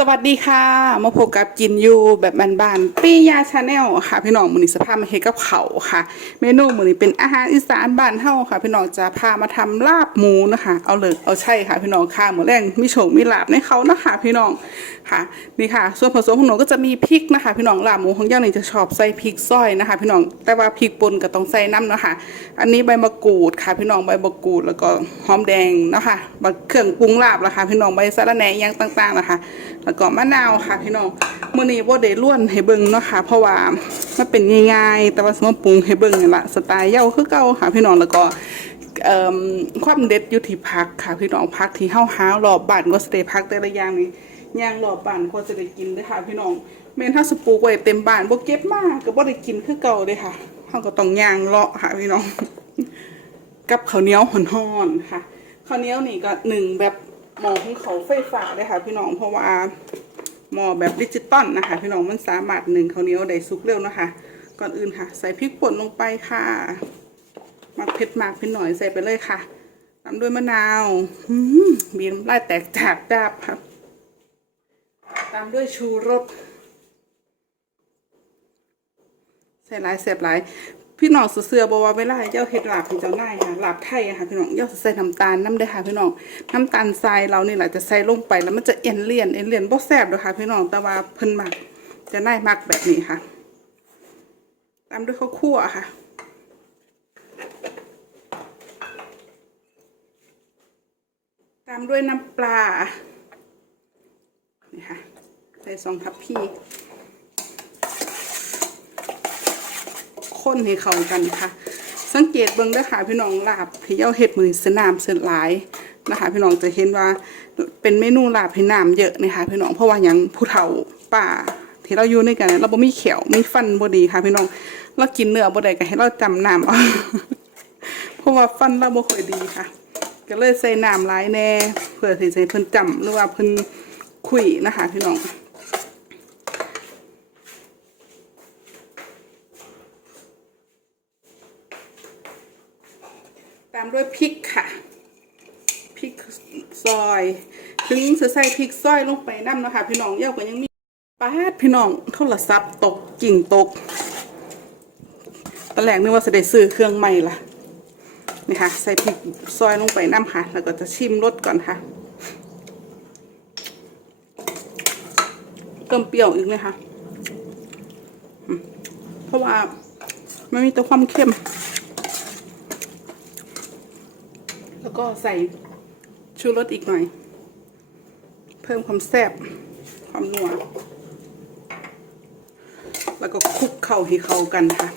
สวัสดีค่ะ มาพบกับกินยูแบบบ้านๆปียาชาแนลค่ะพี่น้องมือนี้สภาพมาเฮกับเขาค่ะ เมนูมือนี้เป็นอาหารอีสานบ้านเฮาค่ะ พี่น้องจะพามาทำลาบหมูนะคะ เอาเลยเอาใช่ค่ะ พี่น้องค่ะหมูแรงมีโฉงมีลาบในเขานะคะพี่น้องค่ะนี่ค่ะ ส่วนผสมของหนูก็จะมีพริกนะคะ พี่น้องลาบหมูของย่านี่จะชอบใส่พริกซอยนะคะ พี่น้องแต่ว่าพริกป่นก็ต้องใส่น้ำนะคะอันนี้ใบมะกรูดค่ะ พี่น้องใบมะกรูดแล้วก็หอมแดงนะคะเครื่องปรุงลาบละคะ พี่น้องใบสะระแหน่ยังต่างๆนะคะแล้วก็มะนาวค่ะพี่น้องมื้อนี้บ่ได้ล้วนให้เบิ่งเนาะค่ะ เพราะว่ามันเป็นง่ายๆแต่ว่าสมมติปรุงให้เบิ่งนี่ละสไตล์เย้าคือเก่าค่ะ พี่น้องแล้วก็เอ่อความเด็ดอยู่ที่ผักค่ะ พี่น้องผักที่เฮาหารอบบ้านก็สิได้ผักแต่ละอย่างนี่ย่างรอบบ้านก็จะได้กินเด้ค่ะ พี่น้องแม่นถ้าสปูกไว้เต็มบ้านบ่เก็บมากก็บ่ได้กินคือเก่าเด้ค่ะเฮาก็ต้องย่างเลาะค่ะ พี่น้องกับข้าวเหนียวหอนๆค่ะข้าวเหนียวนี่ก็หนึ่งแบบ หม้อของเขาไฟฟ้าเลยค่ะพี่น้องเพราะว่าหม้อแบบดิจิตอลนะคะ พี่น้องมันสามารถหนึ่งข้าวเหนียวได้สุกเร็วนะคะ ก่อนอื่นค่ะ ใส่พริกป่นลงไปค่ะมักเผ็ดมากเผ็ดหน่อยใส่ไปเลยค่ะตามด้วยมะนาวมบีน้ำลายแตกจากดาบค่ะตามด้วยชูรสใส่หลายเสียบหลาย พี่น้องเสือบอกว่าเวลาเจ้าเฮ็ดหลาบเป็นเจ้าง่ายค่ะลาบไทยอะค่ะพี่น้องเจ้าใส่น้ำตาลน้ำได้อค่ะพี่น้องน้ำตาลทรายเรานี่แหละจะใส่ลงไปแล้วมันจะเอ็นเลียนเอ็นเลียนบ่แซ่บเด้อค่ะพี่น้องแต่ว่าเพิ่นมักจะได้มักแบบนี้ค่ะ ตามด้วยข้าวคั่วค่ะตามด้วยน้ำปลานี่ค่ะใส่สองทัพพี คนให้เข้ากันค่ะ สังเกตเบิ่งด้อค่ะพี่น้องลาบที่เย้าเฮ็ดมือสนามเสนหลายนะคะ พี่น้องจะเห็นว่าเป็นเมนูลาบที่น้ำเยอะนะคะพี่น้องเพราะว่ายังผู้เฒ่าป่าที่เราอยู่ในกันเราบ่มีเขียวมีฟันบ่ดีค่ะ พี่น้องเรากินเนื้อบ่ได้ก็ให้เราจำน้ำเอาเพราะว่าฟันเราบ่ค่อยดีค่ะ ก็เลยใส่น้ำหลายแน่เพื่อที่จะเพิ่นจำหรือว่าเพิ่นคุยนะคะ พี่น้อง ตามด้วยพริกค่ะ พริกซอย ถึงจะใส่พริกซอยลงไปน้ำนะคะพี่น้องเย้าก็ยังมีปาดพี่น้องโทรศัพท์ตกกิ่งตกตอนแรกนึกว่าจะได้ซื้อเครื่องใหม่ละนี่ค่ะ ใส่พริกซอยลงไปน้ำค่ะ แล้วก็จะชิมรสก่อนค่ะเติมเปรี้ยวอีกเลยค่ะ เพราะว่ามันมีแต่ความเค็ม แล้วก็ใส่ชูรสอีกหน่อย เพิ่มความแซ่บความนัว แล้วก็คลุกเข้าให้เข้ากันค่ะ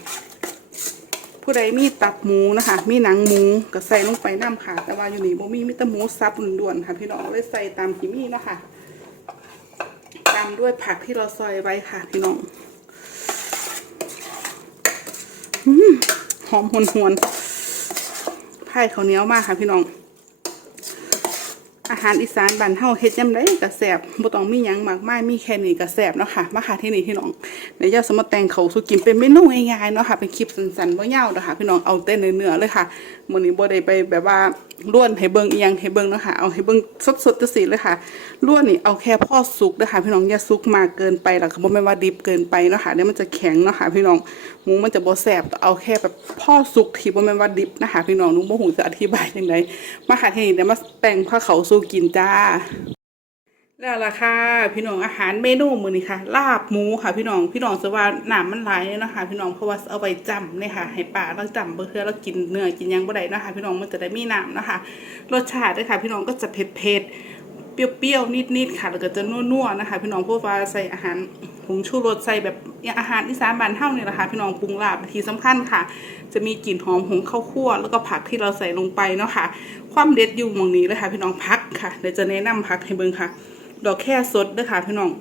ผู้ใดมีตับหมูนะคะ มีหนังหมูก็ใส่ลงไปน้ำค่ะ แต่ว่าอยู่นี่บ่มีมีแต่หมูสับด่วนๆค่ะ พี่น้องเลยใส่ตามที่มีเนาะค่ะตามด้วยผักที่เราซอยไว้ค่ะพี่น้องหอมหวนๆ ไผ่ข้าวเหนียวมากค่ะพี่น้อง อาหารอีสานบ้านเฮาเฮ็ดยำได้กระแสบบ่ต้องมีหยังมากมายมีแค่นี้กระแสบเนาะค่ะมาค่ะที่นี่พี่น้องเดี๋ยวจะสมมาแต่งเขาสุกินเป็นเมนูง่ายๆเนาะค่ะเป็นคลิปสั้นๆบ่ยาวเนาะค่ะพี่น้องเอาแต่เนื้อๆเลยค่ะมื้อนี้บ่ได้ไปแบบว่า ล้วนให้เบิ่งอียังให้เบิ่งเนาะค่ะเอาให้เบิ่งสดๆจะสีเลยค่ะล้วนนี่เอาแค่พ่อสุกเด้อค่ะพี่น้องอย่าสุกมากเกินไปหรอกเพราะไม่ว่าดิบเกินไปเนาะค่ะเดี๋ยวมันจะแข็งเนาะค่ะพี่น้องหมูมันจะบ่แสบเอาแค่แบบพ่อสุกที่บ่แม่ว่าดิบนะคะพี่น้องหนูบ่ฮู้จะอธิบายยังไงมาค่ะที่นี่เดี๋ยวมาแต่งผ้าเขาสู่กินจ้า แล้วล่ะค่ะพี่น้องอาหารเมนูมื้อนี้ค่ะ ลาบหมูค่ะ พี่น้องพี่น้องจะว่าน้ำมันหลายเลยนะคะ พี่น้องเพราะว่าเอาไปจำเนี่ยค่ะ ให้ป่าเราจำเพื่อเรากินเนื้อกินยังบ่ได้นะคะ พี่น้องมันจะได้มีน้ำนะคะ รสชาติด้วยค่ะ พี่น้องก็จะเผ็ดๆเปรี้ยวๆนิดๆค่ะแล้วก็จะนัวๆนะคะ พี่น้องเพราะว่าใส่อาหารผงชูรสใส่แบบอาหารอีสานบ้านเฮาเนี่แหละคะ พี่น้องปรุงลาบที่สำคัญค่ะ จะมีกลิ่นหอมของข้าวคั่วแล้วก็ผักที่เราใส่ลงไปเนาะค่ะ ความเด็ดอยู่หมองนี้เลยค่ะ พี่น้องพักค่ะเดี๋ยวจะแนะนำพักให้เบิ่งค่ะ ดอกแค่สดเด้วยค่ะพี่น้อง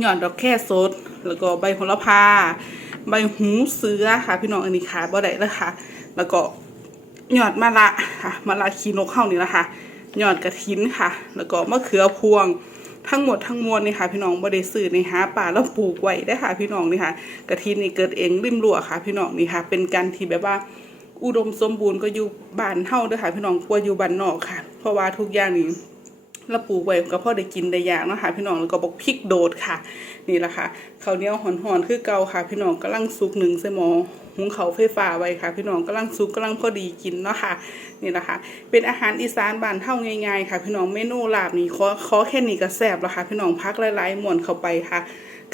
หยอดดอกแค่สด แล้วก็ใบโหระพา ใบหูเสือค่ะ พี่น้องอันนี้ขาดบ่ได้เลยค่ะ แล้วก็หยอดมะละค่ะมะละขีนกเข้านี่แหละคะหยอดกระถินค่ะ แล้วก็มะเขือพวงทั้งหมดทั้งมวลนี่ค่ะ พี่น้องบ่ได้ซื้อในหาป่าแล้วปลูกไว้ได้ค่ะ พี่น้องนี่ค่ะกระถินนี่เกิดเองริมรั้วค่ะ พี่น้องนี่ค่ะ เป็นการที่แบบว่าอุดมสมบูรณ์ก็อยู่บ้านเฮาด้อค่ะ พี่น้องกว่าอยู่บ้านนอกค่ะ เพราะว่าทุกอย่างนี่ แล้วปลูกไว้ก็พอได้กินได้ยากเนาะค่ะพี่น้องแล้วก็บอกพริกโดดค่ะ นี่แหละค่ะข้าวเหนียวหอนๆคือเก่าค่ะ พี่น้องกำลังสุกหนึ่งใส่หม้อหุงเขาไฟฟ้าไว้ค่ะ พี่น้องกำลังสุกกำลังพอดีกินเนาะค่ะนี่แหละค่ะ เป็นอาหารอีสานบ้านเฮาง่ายๆค่ะ พี่น้องเมนูลาบนี่ขอขอแค่นี้ก็แซ่บแล้วค่ะ พี่น้องพักหลายๆม่วนเข้าไปค่ะ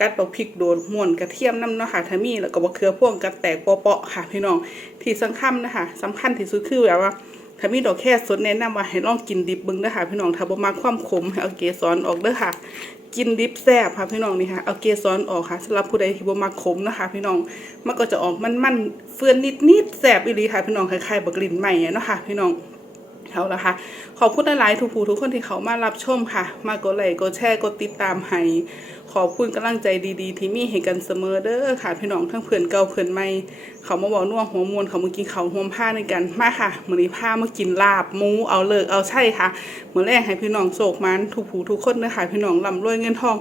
กัดบักพริกโดดม่วนกระเทียมน้ำเนาะค่ะถ้ามีแล้วก็บักเขือพ่วงกัดแตกเปาะๆค่ะ พี่น้องที่สำคัญนะคะสำคัญที่สุดคือแบบว่า ถ้ามีดอกแค่สดแนะนำว่าให้ลองกินดิบบึงเด้อค่ะ พี่น้องถ้าบ่มักความขมให้เอาเกสรออกเด้อค่ะ กินดิบแซ่บค่ะพี่น้องนี่ค่ะเอาเกสรออกค่ะสำหรับผู้ใดที่บ่มักขมนะคะ พี่น้องมันก็จะออกมันๆเฟื่อนนิดๆแซ่บอีหลีค่ะ พี่น้องคล้ายๆบักลิ่นใหม่เนาะค่ะ พี่น้อง เอาละค่ะขอบคุณหลายๆทุกผู้ทุกคนที่เขามารับชมค่ะ มากดไลค์กดแชร์กดติดตามให้ขอบคุณกำลังใจดีๆ ที่มีให้กันเสมอเด้อค่ะพี่น้องทั้งเพื่อนเก่าเพื่อนใหม่เขามาบอกนัวหัวมวลเขามากินเขาห่วมผ้าในกันมาค่ะมือนี้ผ้ามากินลาบหมูเอาเลิกเอาใช่ค่ะเมื้อแรกให้พี่น้องโศกมันทุกผู้ทุกคนนะคะพี่น้องร่ำรวยเงินทอง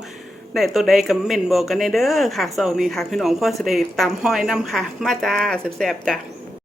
ได้ตัวใดกับเม่นบอกกันในเด้อค่ะเสาร์นี้ค่ะ พี่น้องพ่อจะได้ตามห้อยน้ำค่ะ มาจ้าแซ่บๆจ้ะ